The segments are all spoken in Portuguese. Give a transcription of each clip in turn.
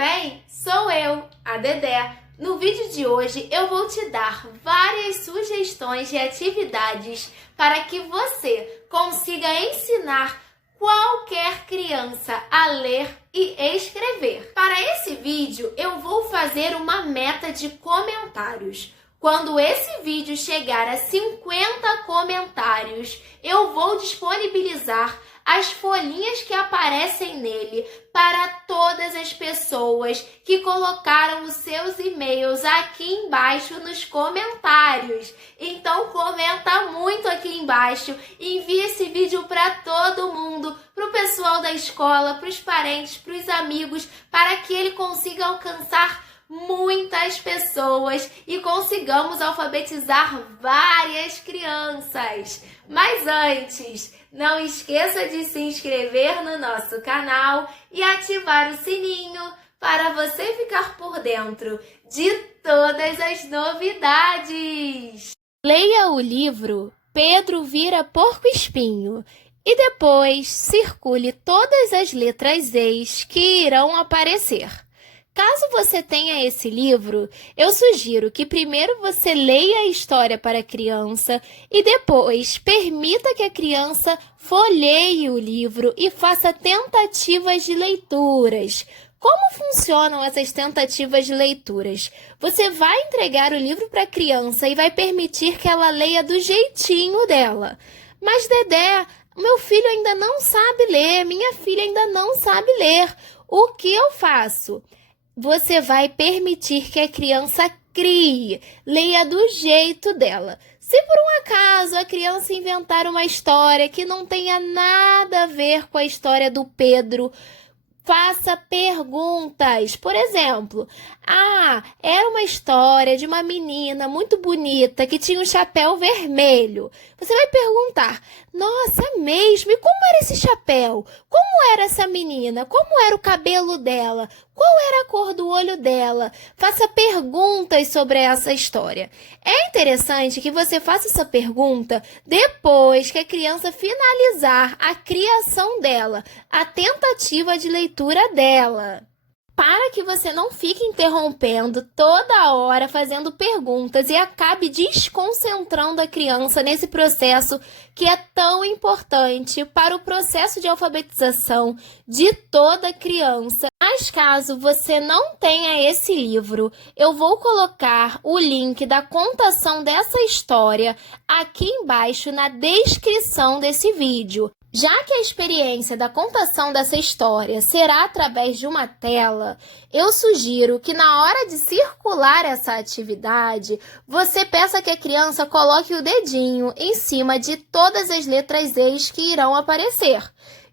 bem? Sou eu, a Dedé. No vídeo de hoje eu vou te dar várias sugestões de atividades para que você consiga ensinar qualquer criança a ler e escrever. Para esse vídeo eu vou fazer uma meta de comentários. Quando esse vídeo chegar a 50 comentários, eu vou disponibilizar as folhinhas que aparecem nele para todas as pessoas que colocaram os seus e-mails aqui embaixo nos comentários. Então comenta muito aqui embaixo, envie esse vídeo para todo mundo, para o pessoal da escola, para os parentes, para os amigos, para que ele consiga alcançar muitas pessoas e consigamos alfabetizar várias crianças. Mas antes, não esqueça de se inscrever no nosso canal e ativar o sininho para você ficar por dentro de todas as novidades. Leia o livro Pedro Vira Porco-Espinho e depois circule todas as letras E's que irão aparecer. Caso você tenha esse livro, eu sugiro que primeiro você leia a história para a criança e depois permita que a criança folheie o livro e faça tentativas de leituras. Como funcionam essas tentativas de leituras? Você vai entregar o livro para a criança e vai permitir que ela leia do jeitinho dela. Mas, Dedé, meu filho ainda não sabe ler, minha filha ainda não sabe ler. O que eu faço? Você vai permitir que a criança crie, leia do jeito dela. Se por um acaso a criança inventar uma história que não tenha nada a ver com a história do Pedro, faça perguntas. Por exemplo, era uma história de uma menina muito bonita que tinha um chapéu vermelho. Você vai perguntar, nossa, é mesmo? E como era esse chapéu? Como era essa menina? Como era o cabelo dela? Qual era a cor do olho dela? Faça perguntas sobre essa história. É interessante que você faça essa pergunta depois que a criança finalizar a criação dela, a tentativa de leitura dela. Para que você não fique interrompendo toda hora, fazendo perguntas e acabe desconcentrando a criança nesse processo que é tão importante para o processo de alfabetização de toda criança. Mas caso você não tenha esse livro, eu vou colocar o link da contação dessa história aqui embaixo na descrição desse vídeo. Já que a experiência da contação dessa história será através de uma tela, eu sugiro que na hora de circular essa atividade, você peça que a criança coloque o dedinho em cima de todas as letras E's que irão aparecer,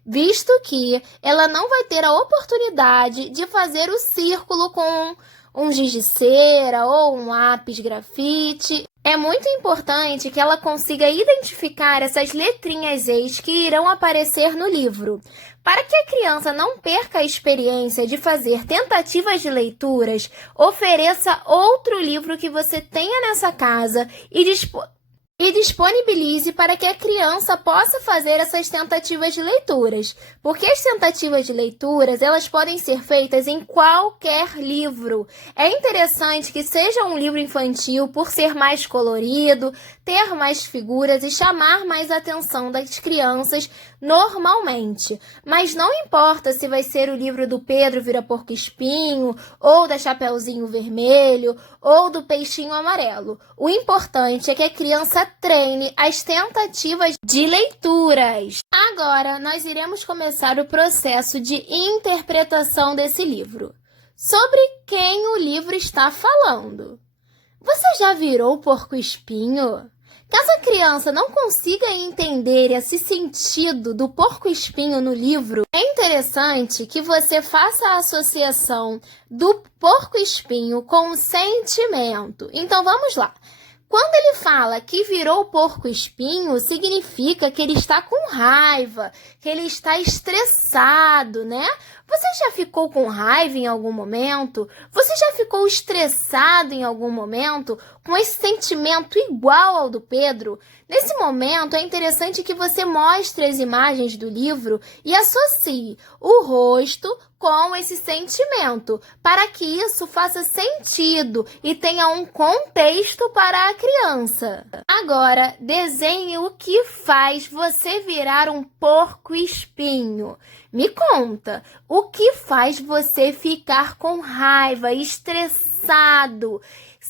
visto que ela não vai ter a oportunidade de fazer o círculo com um giz de cera ou um lápis grafite. É muito importante que ela consiga identificar essas letrinhas E's que irão aparecer no livro. Para que a criança não perca a experiência de fazer tentativas de leituras, ofereça outro livro que você tenha nessa casa e disponibilize para que a criança possa fazer essas tentativas de leituras. Porque as tentativas de leituras, elas podem ser feitas em qualquer livro. É interessante que seja um livro infantil por ser mais colorido, ter mais figuras e chamar mais a atenção das crianças normalmente. Mas não importa se vai ser o livro do Pedro Vira Porco-Espinho, ou da Chapeuzinho Vermelho, ou do Peixinho Amarelo. O importante é que a criança treine as tentativas de leituras. Agora, nós iremos começar o processo de interpretação desse livro. Sobre quem o livro está falando? Você já virou porco-espinho? Caso a criança não consiga entender esse sentido do porco-espinho no livro, é interessante que você faça a associação do porco-espinho com o sentimento. Então, vamos lá. Quando ele fala que virou porco-espinho, significa que ele está com raiva, que ele está estressado, né? Você já ficou com raiva em algum momento? Você já ficou estressado em algum momento? Com esse sentimento igual ao do Pedro? Nesse momento, é interessante que você mostre as imagens do livro e associe o rosto com esse sentimento, para que isso faça sentido e tenha um contexto para a criança. Agora, desenhe o que faz você virar um porco-espinho. Me conta, o que faz você ficar com raiva, estressado?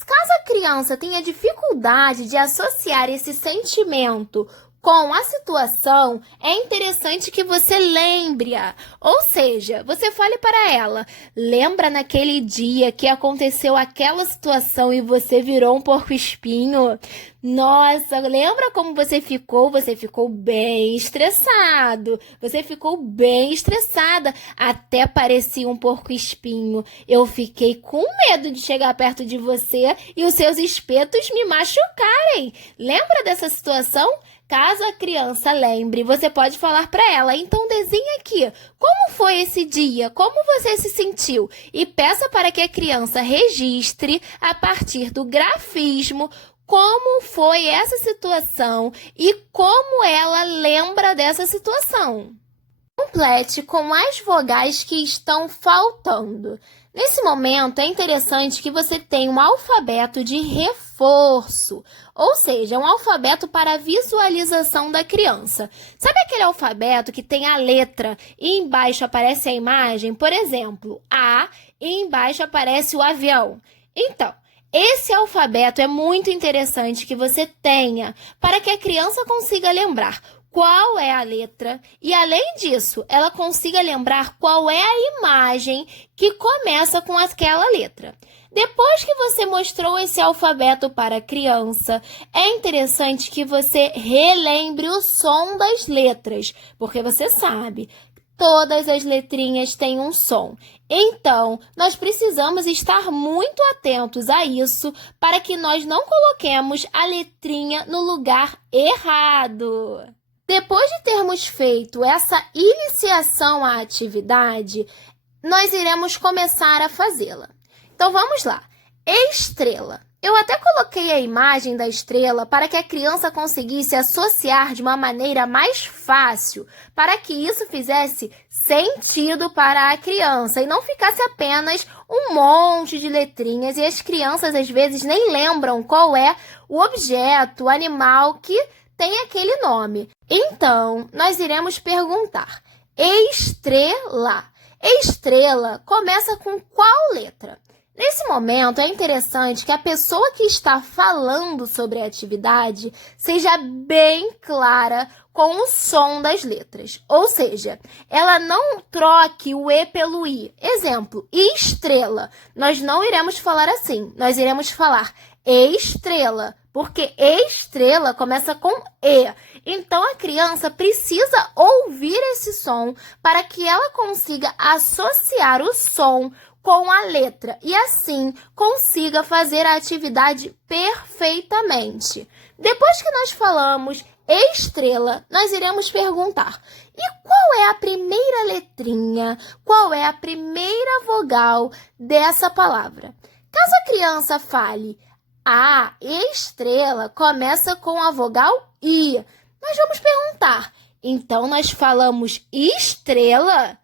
Caso a criança tenha dificuldade de associar esse sentimento com a situação, é interessante que você lembre-a. Ou seja, você fale para ela: lembra naquele dia que aconteceu aquela situação e você virou um porco-espinho? Nossa, lembra como você ficou? Você ficou bem estressado. Você ficou bem estressada. Até parecia um porco-espinho. Eu fiquei com medo de chegar perto de você e os seus espetos me machucarem. Lembra dessa situação? Caso a criança lembre, você pode falar para ela: então desenhe aqui, como foi esse dia, como você se sentiu? E peça para que a criança registre, a partir do grafismo, como foi essa situação e como ela lembra dessa situação. Complete com as vogais que estão faltando. Nesse momento, é interessante que você tenha um alfabeto de reforço, ou seja, um alfabeto para a visualização da criança. Sabe aquele alfabeto que tem a letra e embaixo aparece a imagem? Por exemplo, A, e embaixo aparece o avião. Então, esse alfabeto é muito interessante que você tenha para que a criança consiga lembrar qual é a letra e, além disso, ela consiga lembrar qual é a imagem que começa com aquela letra. Depois que você mostrou esse alfabeto para a criança, é interessante que você relembre o som das letras, porque você sabe, todas as letrinhas têm um som. Então, nós precisamos estar muito atentos a isso para que nós não coloquemos a letrinha no lugar errado. Depois de termos feito essa iniciação à atividade, nós iremos começar a fazê-la. Então, vamos lá. Estrela. Eu até coloquei a imagem da estrela para que a criança conseguisse associar de uma maneira mais fácil, para que isso fizesse sentido para a criança e não ficasse apenas um monte de letrinhas e as crianças às vezes nem lembram qual é o objeto, o animal que tem aquele nome. Então, nós iremos perguntar: estrela. Estrela começa com qual letra? Nesse momento, é interessante que a pessoa que está falando sobre a atividade seja bem clara com o som das letras. Ou seja, ela não troque o E pelo I. Exemplo, estrela. Nós não iremos falar assim. Nós iremos falar estrela, porque estrela começa com E. Então, a criança precisa ouvir esse som para que ela consiga associar o som com a letra e assim consiga fazer a atividade perfeitamente. Depois que nós falamos estrela, nós iremos perguntar: e qual é a primeira letrinha, qual é a primeira vogal dessa palavra? Caso a criança fale: a estrela começa com a vogal I, nós vamos perguntar: então nós falamos estrela?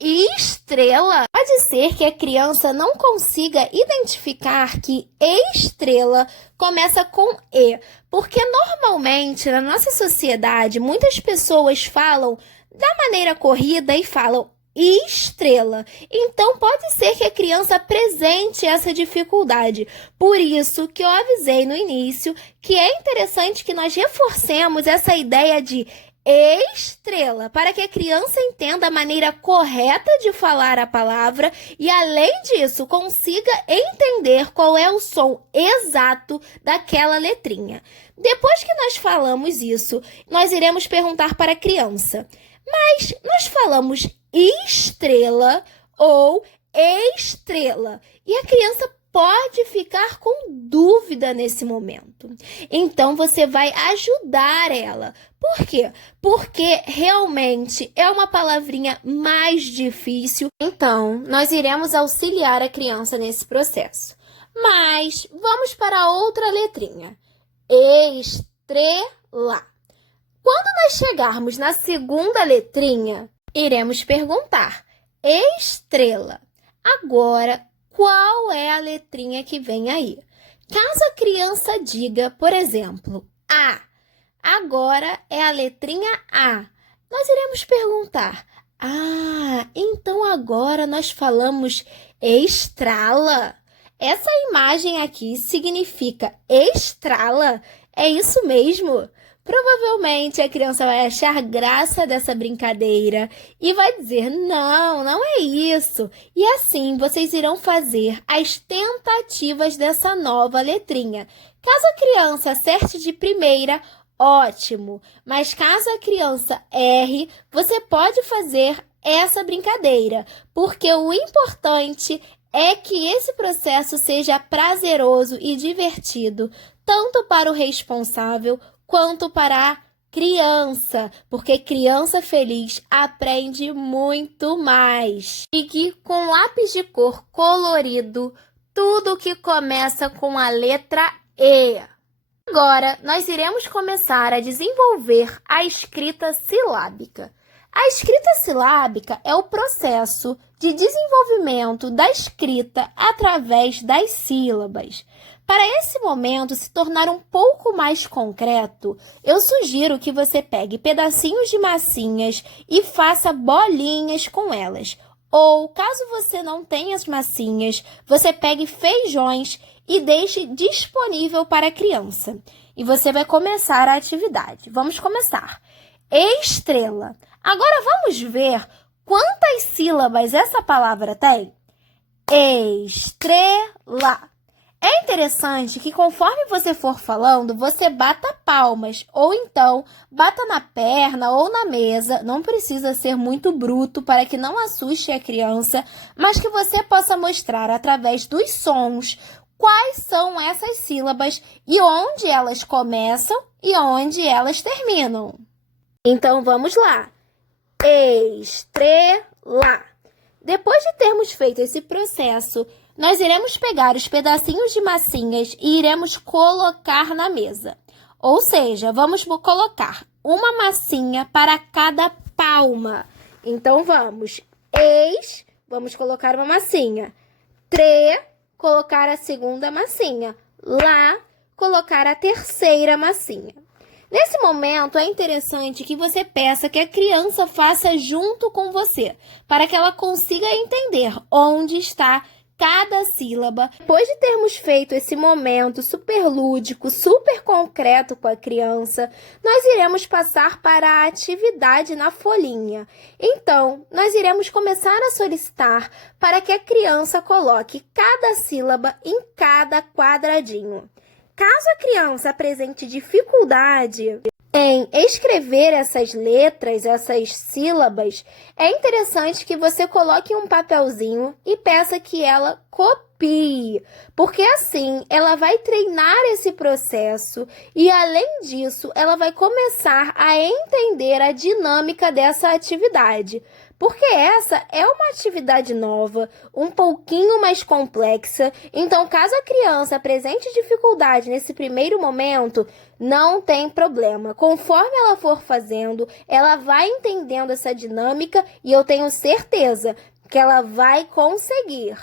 Estrela? Pode ser que a criança não consiga identificar que estrela começa com E, porque normalmente na nossa sociedade muitas pessoas falam da maneira corrida e falam estrela. Então pode ser que a criança apresente essa dificuldade. Por isso que eu avisei no início que é interessante que nós reforcemos essa ideia de estrela, para que a criança entenda a maneira correta de falar a palavra e, além disso, consiga entender qual é o som exato daquela letrinha. Depois que nós falamos isso, nós iremos perguntar para a criança: mas nós falamos estrela ou estrela? E a criança pode ficar com dúvida nesse momento. Então, você vai ajudar ela. Por quê? Porque realmente é uma palavrinha mais difícil. Então, nós iremos auxiliar a criança nesse processo. Mas, vamos para outra letrinha. Estrela. Quando nós chegarmos na segunda letrinha, iremos perguntar: estrela. Agora, qual é a letrinha que vem aí? Caso a criança diga, por exemplo, A, agora é a letrinha A. Nós iremos perguntar: então agora nós falamos estrala. Essa imagem aqui significa estrala? É isso mesmo? Provavelmente a criança vai achar graça dessa brincadeira e vai dizer: não, não é isso. E assim vocês irão fazer as tentativas dessa nova letrinha. Caso a criança acerte de primeira, ótimo. Mas caso a criança erre, você pode fazer essa brincadeira, porque o importante é que esse processo seja prazeroso e divertido, tanto para o responsável quanto para a criança, porque criança feliz aprende muito mais. Fique com lápis de cor colorido tudo que começa com a letra E. Agora, nós iremos começar a desenvolver a escrita silábica. A escrita silábica é o processo de desenvolvimento da escrita através das sílabas. Para esse momento se tornar um pouco mais concreto, eu sugiro que você pegue pedacinhos de massinhas e faça bolinhas com elas. Ou, caso você não tenha as massinhas, você pegue feijões e deixe disponível para a criança. E você vai começar a atividade. Vamos começar. Estrela. Agora vamos ver quantas sílabas essa palavra tem? Estrela. É interessante que conforme você for falando, você bata palmas, ou então bata na perna ou na mesa. Não precisa ser muito bruto para que não assuste a criança, mas que você possa mostrar através dos sons quais são essas sílabas e onde elas começam e onde elas terminam. Então, vamos lá. Estrela. Depois de termos feito esse processo, nós iremos pegar os pedacinhos de massinhas e iremos colocar na mesa. Ou seja, vamos colocar uma massinha para cada palma. Então, vamos. Vamos colocar uma massinha. Colocar a segunda massinha. Lá, colocar a terceira massinha. Nesse momento, é interessante que você peça que a criança faça junto com você, para que ela consiga entender onde está cada sílaba. Depois de termos feito esse momento super lúdico, super concreto com a criança, nós iremos passar para a atividade na folhinha. Então, nós iremos começar a solicitar para que a criança coloque cada sílaba em cada quadradinho. Caso a criança apresente dificuldade em escrever essas letras, essas sílabas, é interessante que você coloque um papelzinho e peça que ela copie, porque assim ela vai treinar esse processo e, além disso, ela vai começar a entender a dinâmica dessa atividade. Porque essa é uma atividade nova, um pouquinho mais complexa, então caso a criança apresente dificuldade nesse primeiro momento, não tem problema. Conforme ela for fazendo, ela vai entendendo essa dinâmica e eu tenho certeza que ela vai conseguir.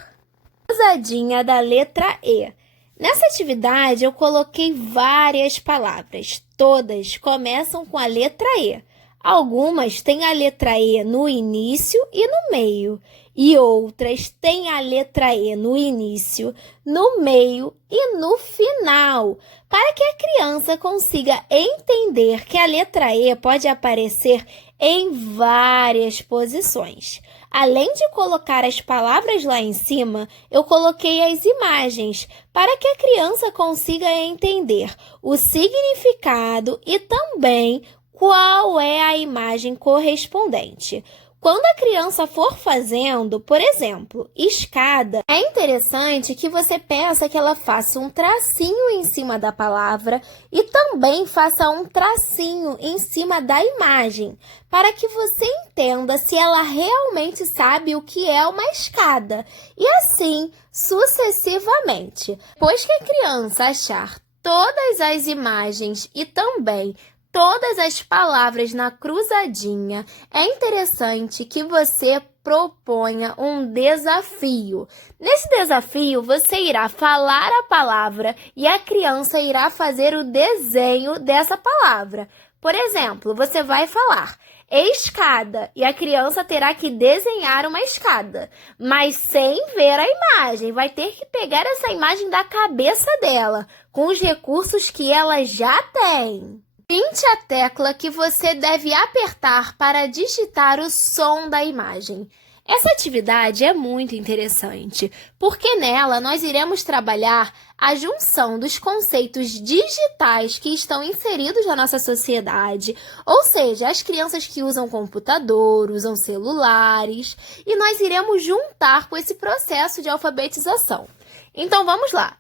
Usadinha da letra E. Nessa atividade eu coloquei várias palavras, todas começam com a letra E. Algumas têm a letra E no início e no meio, e outras têm a letra E no início, no meio e no final, para que a criança consiga entender que a letra E pode aparecer em várias posições. Além de colocar as palavras lá em cima, eu coloquei as imagens para que a criança consiga entender o significado e também qual é a imagem correspondente. Quando a criança for fazendo, por exemplo, escada, é interessante que você peça que ela faça um tracinho em cima da palavra e também faça um tracinho em cima da imagem, para que você entenda se ela realmente sabe o que é uma escada. E assim, sucessivamente. Depois que a criança achar todas as imagens e também todas as palavras na cruzadinha, é interessante que você proponha um desafio. Nesse desafio, você irá falar a palavra e a criança irá fazer o desenho dessa palavra. Por exemplo, você vai falar escada e a criança terá que desenhar uma escada, mas sem ver a imagem. Vai ter que pegar essa imagem da cabeça dela, com os recursos que ela já tem. Pinte a tecla que você deve apertar para digitar o som da imagem. Essa atividade é muito interessante, porque nela nós iremos trabalhar a junção dos conceitos digitais que estão inseridos na nossa sociedade, ou seja, as crianças que usam computador, usam celulares, e nós iremos juntar com esse processo de alfabetização. Então, vamos lá.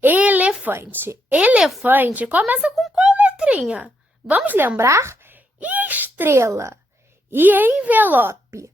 Elefante. Elefante começa com qual letrinha? Vamos lembrar? E estrela? E envelope?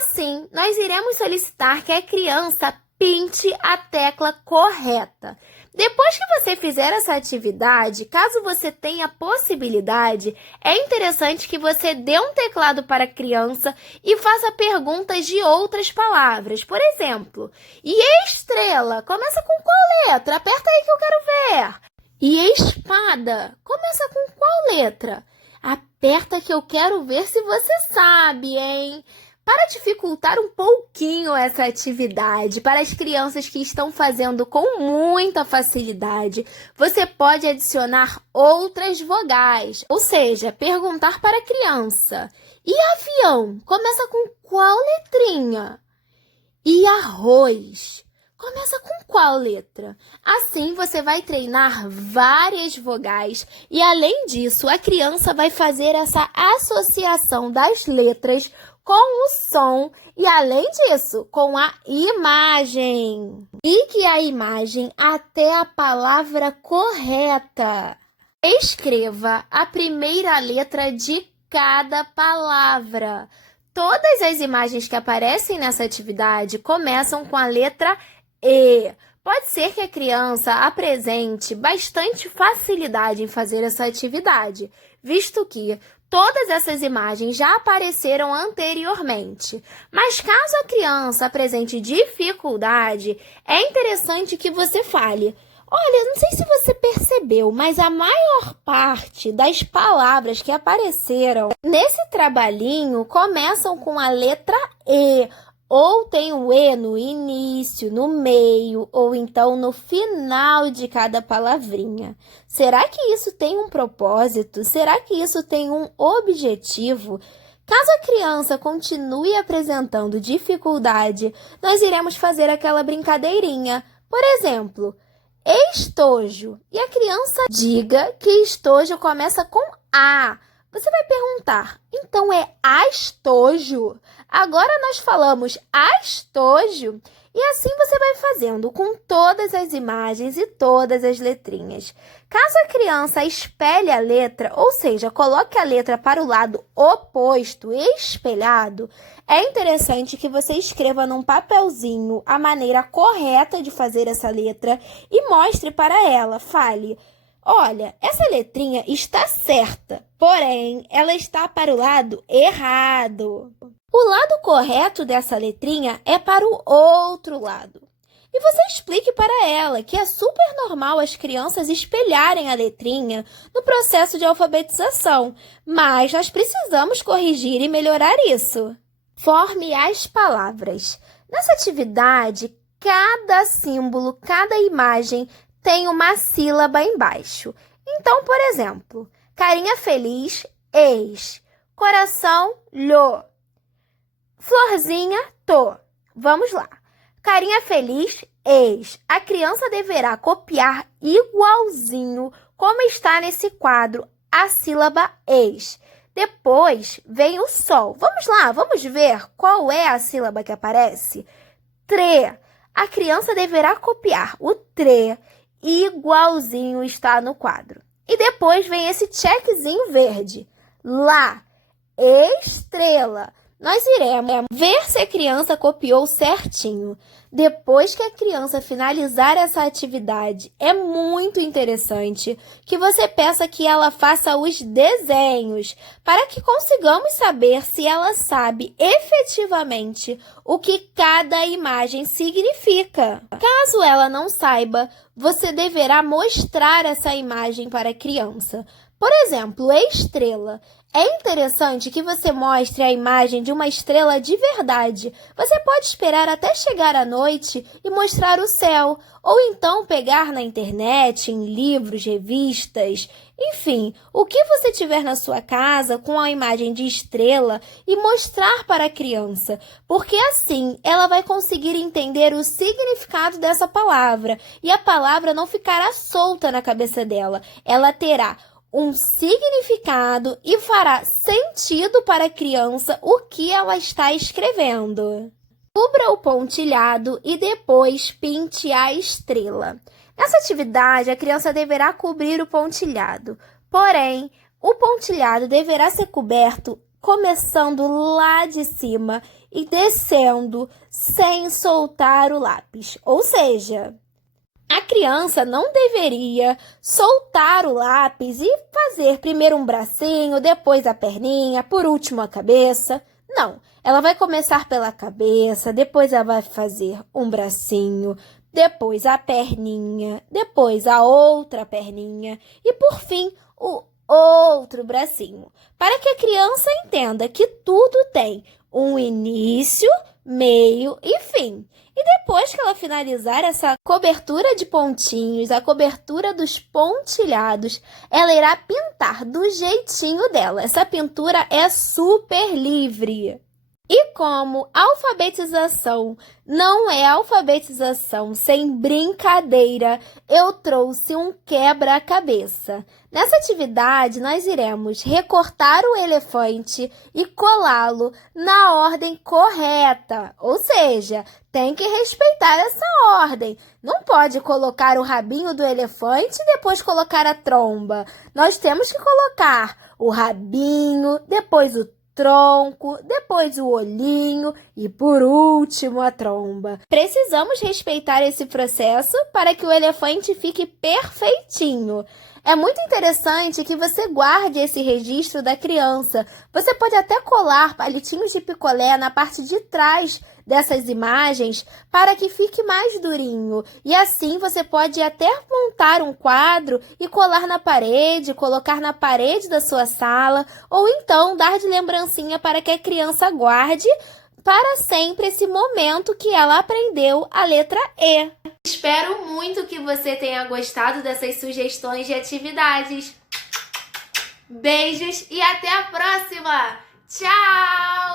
Assim, nós iremos solicitar que a criança pinte a tecla correta. Depois que você fizer essa atividade, caso você tenha a possibilidade, é interessante que você dê um teclado para a criança e faça perguntas de outras palavras. Por exemplo, e estrela? Começa com qual letra? Aperta aí que eu quero ver. E espada? Começa com qual letra? Aperta que eu quero ver se você sabe, hein? Para dificultar um pouquinho essa atividade, para as crianças que estão fazendo com muita facilidade, você pode adicionar outras vogais, ou seja, perguntar para a criança. E avião? Começa com qual letrinha? E arroz? Começa com qual letra? Assim, você vai treinar várias vogais e, além disso, a criança vai fazer essa associação das letras com o som e, além disso, com a imagem. Ligue a imagem até a palavra correta. Escreva a primeira letra de cada palavra. Todas as imagens que aparecem nessa atividade começam com a letra E. Pode ser que a criança apresente bastante facilidade em fazer essa atividade, visto que todas essas imagens já apareceram anteriormente. Mas caso a criança apresente dificuldade, é interessante que você fale: olha, não sei se você percebeu, mas a maior parte das palavras que apareceram nesse trabalhinho começam com a letra E. Ou tem o E no início, no meio, ou então no final de cada palavrinha. Será que isso tem um propósito? Será que isso tem um objetivo? Caso a criança continue apresentando dificuldade, nós iremos fazer aquela brincadeirinha. Por exemplo, estojo. E a criança diga que estojo começa com A. Você vai perguntar, então é astojo? Agora nós falamos astojo e assim você vai fazendo com todas as imagens e todas as letrinhas. Caso a criança espelhe a letra, ou seja, coloque a letra para o lado oposto, espelhado, é interessante que você escreva num papelzinho a maneira correta de fazer essa letra e mostre para ela, fale: olha, essa letrinha está certa, porém, ela está para o lado errado. O lado correto dessa letrinha é para o outro lado. E você explique para ela que é super normal as crianças espelharem a letrinha no processo de alfabetização, mas nós precisamos corrigir e melhorar isso. Forme as palavras. Nessa atividade, cada símbolo, cada imagem tem uma sílaba embaixo. Então, por exemplo, carinha feliz, eis. Coração, lho. Florzinha, tô. Vamos lá. Carinha feliz, eis. A criança deverá copiar igualzinho como está nesse quadro a sílaba eis. Depois vem o sol. Vamos lá, vamos ver qual é a sílaba que aparece? Tre. A criança deverá copiar o tre igualzinho está no quadro. E depois vem esse checkzinho verde. Lá, estrela. Nós iremos ver se a criança copiou certinho. Depois que a criança finalizar essa atividade, é muito interessante que você peça que ela faça os desenhos para que consigamos saber se ela sabe efetivamente o que cada imagem significa. Caso ela não saiba, você deverá mostrar essa imagem para a criança. Por exemplo, estrela. É interessante que você mostre a imagem de uma estrela de verdade. Você pode esperar até chegar à noite e mostrar o céu, ou então pegar na internet, em livros, revistas, enfim, o que você tiver na sua casa com a imagem de estrela e mostrar para a criança, porque assim ela vai conseguir entender o significado dessa palavra e a palavra não ficará solta na cabeça dela. Ela terá um significado e fará sentido para a criança o que ela está escrevendo. Cubra o pontilhado e depois pinte a estrela. Nessa atividade, a criança deverá cobrir o pontilhado, porém, o pontilhado deverá ser coberto começando lá de cima e descendo sem soltar o lápis, ou seja, a criança não deveria soltar o lápis e fazer primeiro um bracinho, depois a perninha, por último a cabeça. Não, ela vai começar pela cabeça, depois ela vai fazer um bracinho, depois a perninha, depois a outra perninha e, por fim, o outro bracinho. Para que a criança entenda que tudo tem um início, meio e fim. E depois que ela finalizar essa cobertura de pontinhos, a cobertura dos pontilhados, ela irá pintar do jeitinho dela. Essa pintura é super livre. E como alfabetização não é alfabetização sem brincadeira, eu trouxe um quebra-cabeça. Nessa atividade, nós iremos recortar o elefante e colá-lo na ordem correta. Ou seja, tem que respeitar essa ordem. Não pode colocar o rabinho do elefante e depois colocar a tromba. Nós temos que colocar o rabinho, depois o tronco, depois o olhinho e, por último, a tromba. Precisamos respeitar esse processo para que o elefante fique perfeitinho. É muito interessante que você guarde esse registro da criança. Você pode até colar palitinhos de picolé na parte de trás dessas imagens para que fique mais durinho. E assim você pode até montar um quadro e colar na parede, colocar na parede da sua sala, ou então dar de lembrancinha para que a criança guarde para sempre esse momento que ela aprendeu a letra E. Espero muito que você tenha gostado dessas sugestões de atividades. Beijos e até a próxima! Tchau!